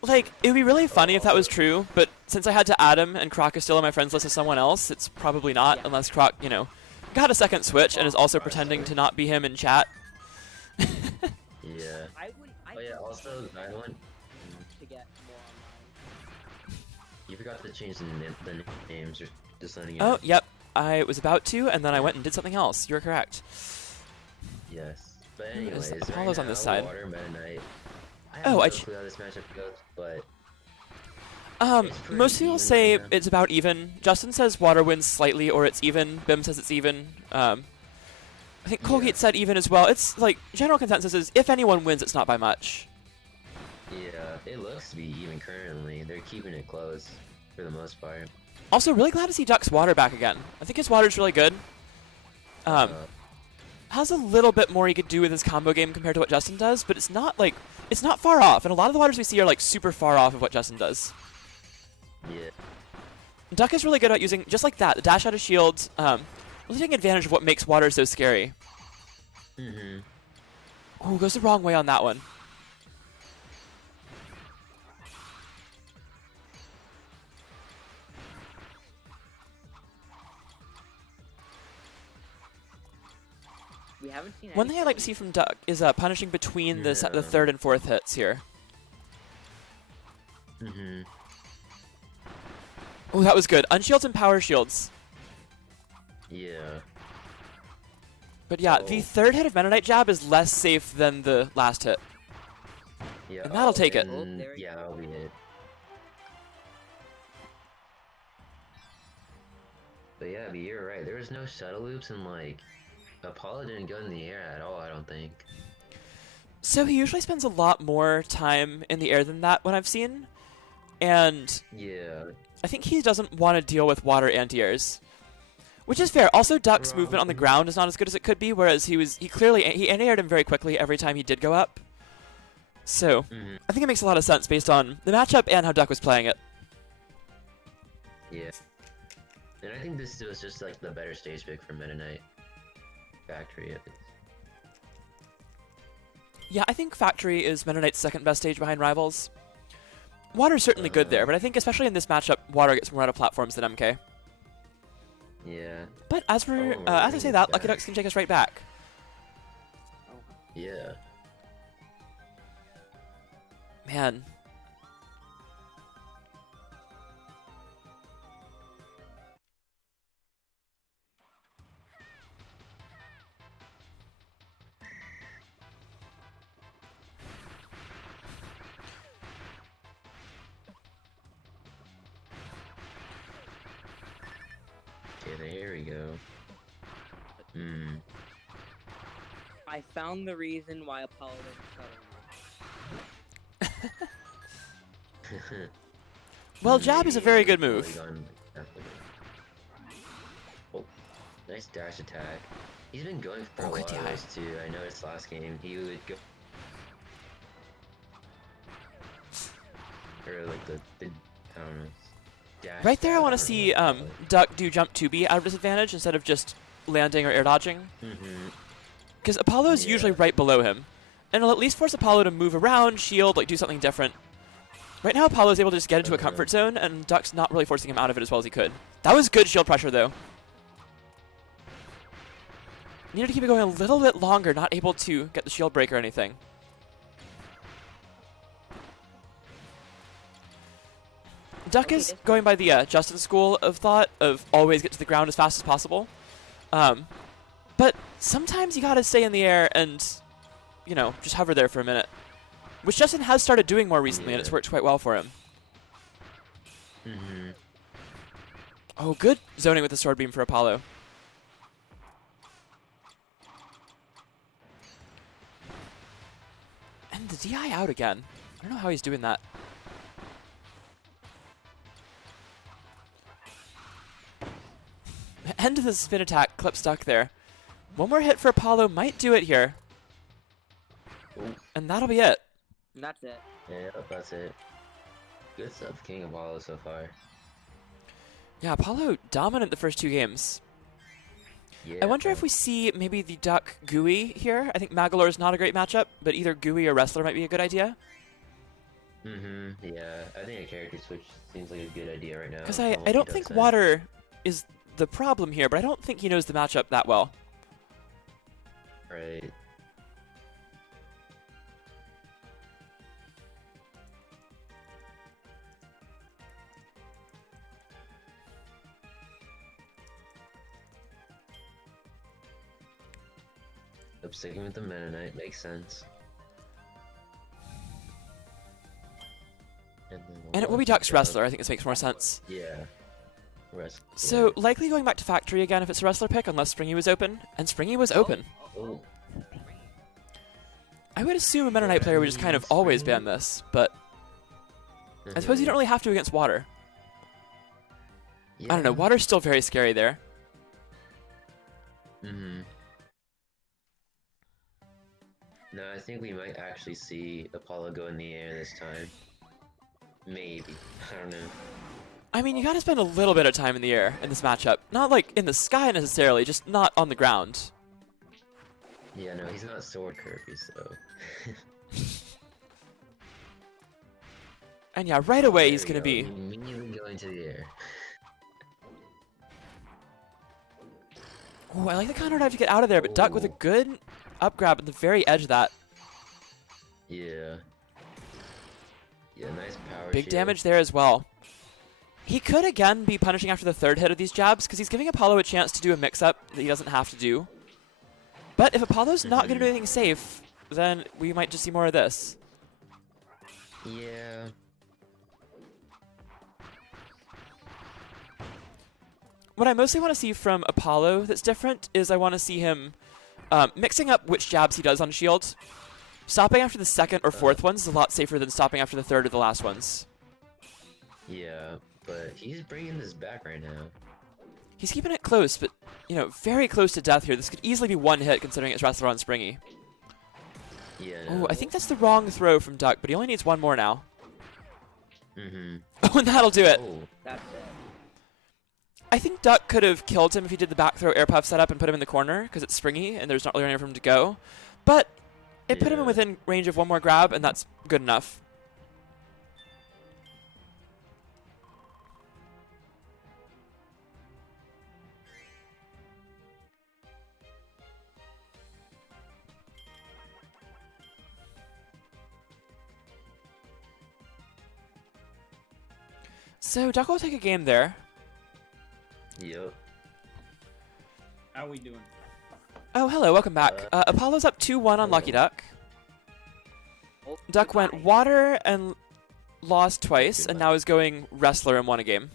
Like, it would be really funny if that was true, but since I had to add him and Croc is still on my friends list as someone else, it's probably not, Yeah. unless Croc, you know, got a second Switch and is also pretending to not be him in chat. Yeah. I would. Oh yeah. Also, I want. To get more online. You forgot to change the names, or just letting you Oh, know. yep. I was about to, and then I went and did something else. You're correct. Yes. But Who is anyways, Apollo's right on this now, side? Water Meta Knight. I Oh, have I no clue how this matchup goes, but pretty Most people even say right now. it's about even. Justin says Water wins slightly, or it's even. Bim says it's even. I think Colgate said even as well. It's like, general consensus is if anyone wins, it's not by much. yeah, it looks to be even currently. They're keeping it close for the most part. Also, really glad to see Duck's Water back again. I think his Water's really good. Has a little bit more he could do with his combo game compared to what Justin does, but it's not like, it's not far off. And a lot of the Waters we see are like super far off of what Justin does. Yeah. Duck is really good at using, just like that, the dash out of shields, really taking advantage of what makes Water so scary. Ooh, goes the wrong way on that one. We haven't seen. One thing I'd like to see from Duck is punishing between the third and fourth hits here. Oh, that was good. Unshields and power shields. Yeah. But yeah, the third hit of Meta Knight jab is less safe than the last hit. Yeah. And that'll take it. and there we yeah, go. that'll be it. But yeah, but you're right. There was no shuttle loops, and like Apollo didn't go in the air at all. I don't think. So he usually spends a lot more time in the air than that when I've seen. And Yeah. I think he doesn't want to deal with water anti-airs. Which is fair. Also, Duck's movement on the ground is not as good as it could be, whereas he anti-aired him very quickly every time he did go up. So, I think it makes a lot of sense based on the matchup and how Duck was playing it. Yeah. And I think this was just like the better stage pick for Meta Knight. Factory at least. Yeah, I think Factory is Meta Knight's second best stage behind Rivals. Water's certainly good there, but I think especially in this matchup, Water gets more out of platforms than MK. Yeah. But as for Oh, as I say that, Lucky back. Ducks can take us right back. Yeah. Man. Okay, there we go. I found the reason why Apollo didn't shuttle. Well, jab is a very good move. Oh, nice dash attack. He's been going for a good lot of DI. those too. I noticed last game he would go, or like the I don't know. Dash Right there, I attack, want to don't see know what to call it. Duck do jump 2B out of disadvantage instead of just landing or air dodging. Because Apollo is usually right below him. And it'll at least force Apollo to move around, shield, like do something different. Right now, Apollo is able to just get into a comfort zone, and Duck's not really forcing him out of it as well as he could. That was good shield pressure, though. Needed to keep it going a little bit longer, not able to get the shield break or anything. Duck is going by the Justin school of thought of always get to the ground as fast as possible. But sometimes you gotta stay in the air and, you know, just hover there for a minute. Which Justin has started doing more recently, and it's worked quite well for him. Oh, good zoning with the sword beam for Apollo. And the DI out again. I don't know how he's doing that. End of the spin attack, clip stuck there. One more hit for Apollo might do it here. And that'll be it. And that's it. Yeah, that's it. Good stuff, KingApollo so far. Yeah, Apollo dominant the first two games. Yeah. I wonder if we see maybe the Duck GUI here. I think Magolor is not a great matchup, but either GUI or Wrestler might be a good idea. Yeah, I think a character switch seems like a good idea right now. Because on I Lucky don't Duck's think end. water is the problem here, but I don't think he knows the matchup that well. Right. I'm sticking with the Mennonite, makes sense. And it will be Duck's Wrestler. I think this makes more sense. Yeah. Wrestler. So, likely going back to Factory again if it's a Wrestler pick, unless Springy was open. And Springy was open. Oh. I would assume a Mennonite player would just kind of always ban this, but I suppose you don't really have to against Water. I don't know, Water's still very scary there. No, I think we might actually see Apollo go in the air this time. Maybe. I don't know. I mean, you gotta spend a little bit of time in the air in this matchup. Not like in the sky necessarily, just not on the ground. Yeah, no, he's not Sword Kirby, so... And yeah, right away There he's we gonna go. be... Immediately go into the air. Oh, I like the counter dive to get out of there, but Duck with a good up grab at the very edge of that. Yeah. Yeah, nice power Big shield. damage there as well. He could again be punishing after the third hit of these jabs, because he's giving Apollo a chance to do a mix-up that he doesn't have to do. But if Apollo's not going to do anything safe, then we might just see more of this. Yeah. What I mostly want to see from Apollo that's different is I want to see him mixing up which jabs he does on shield. Stopping after the second or fourth ones is a lot safer than stopping after the third or the last ones. Yeah, but he's bringing this back right now. He's keeping it close, but, you know, very close to death here. This could easily be one hit considering it's Wrestler on Springy. Yeah. Oh, I think that's the wrong throw from Duck, but he only needs one more now. Mm-hmm. Oh, and that'll do it. Oh. That's it. I think Duck could have killed him if he did the back throw air puff setup and put him in the corner, because it's Springy and there's not really anywhere for him to go. But it put him Yeah. within range of one more grab, and that's good enough. So Duck will take a game there. Yep. How we doing? Oh, hello, welcome back. Apollo's up 2-1 on Lucky Duck. Oh, Duck went goodbye. water and lost twice, and now is going Wrestler and won a game.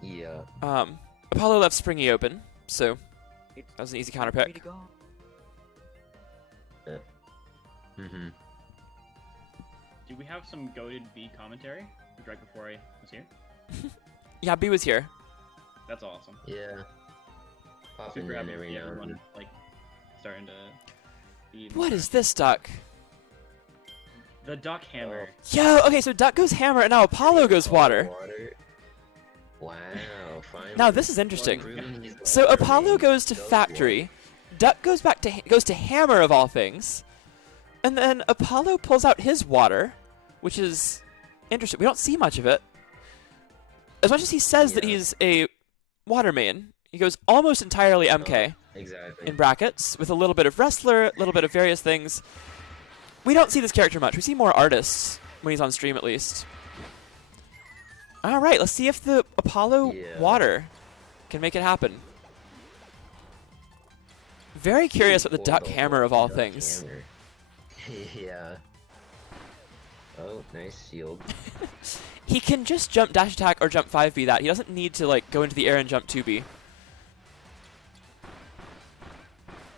Yeah. Apollo left Springy open, so It's that was an easy counter ready pick. to go. Mm-hmm. Do we have some goated B commentary right before I was here? Yeah, B was here. That's awesome. Yeah. Popping Super in happy to every see now and everyone then. like starting to be. What is this, Duck? The Duck Hammer? Yo, okay, so Duck goes hammer, and now Apollo goes water. Wow, finally. Now this is interesting. Proving he's the So water Apollo man. goes to factory, Duck goes back to goes to hammer of all things, and then Apollo pulls out his water, which is interesting. We don't see much of it. As much as he says that Yeah. he's a water main, he goes almost entirely MK Exactly. in brackets with a little bit of wrestler, a little bit of various things. We don't see this character much. We see more artists when he's on stream, at least. All right, let's see if the Apollo Yeah. water can make it happen. Very curious what the Or Duck the hammer of all Duck things. hammer. Yeah. Oh, nice shield. He can just jump dash attack or jump 5B that. He doesn't need to like go into the air and jump 2B.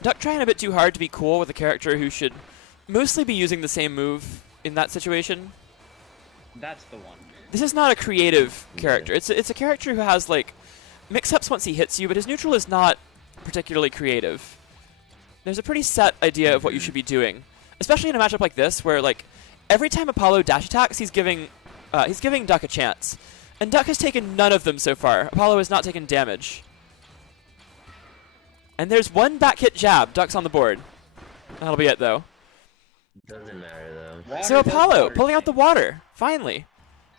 Duck trying a bit too hard to be cool with a character who should mostly be using the same move in that situation. That's the one. This is not a creative Yeah. character. It's a character who has like mix-ups once he hits you, but his neutral is not particularly creative. There's a pretty set idea of what you should be doing, especially in a matchup like this, where like every time Apollo dash attacks, he's giving Duck a chance, and Duck has taken none of them so far. Apollo has not taken damage, and there's one back hit jab. Duck's on the board. That'll be it though. Doesn't matter though. Water So does Apollo water pulling out the things. water, finally.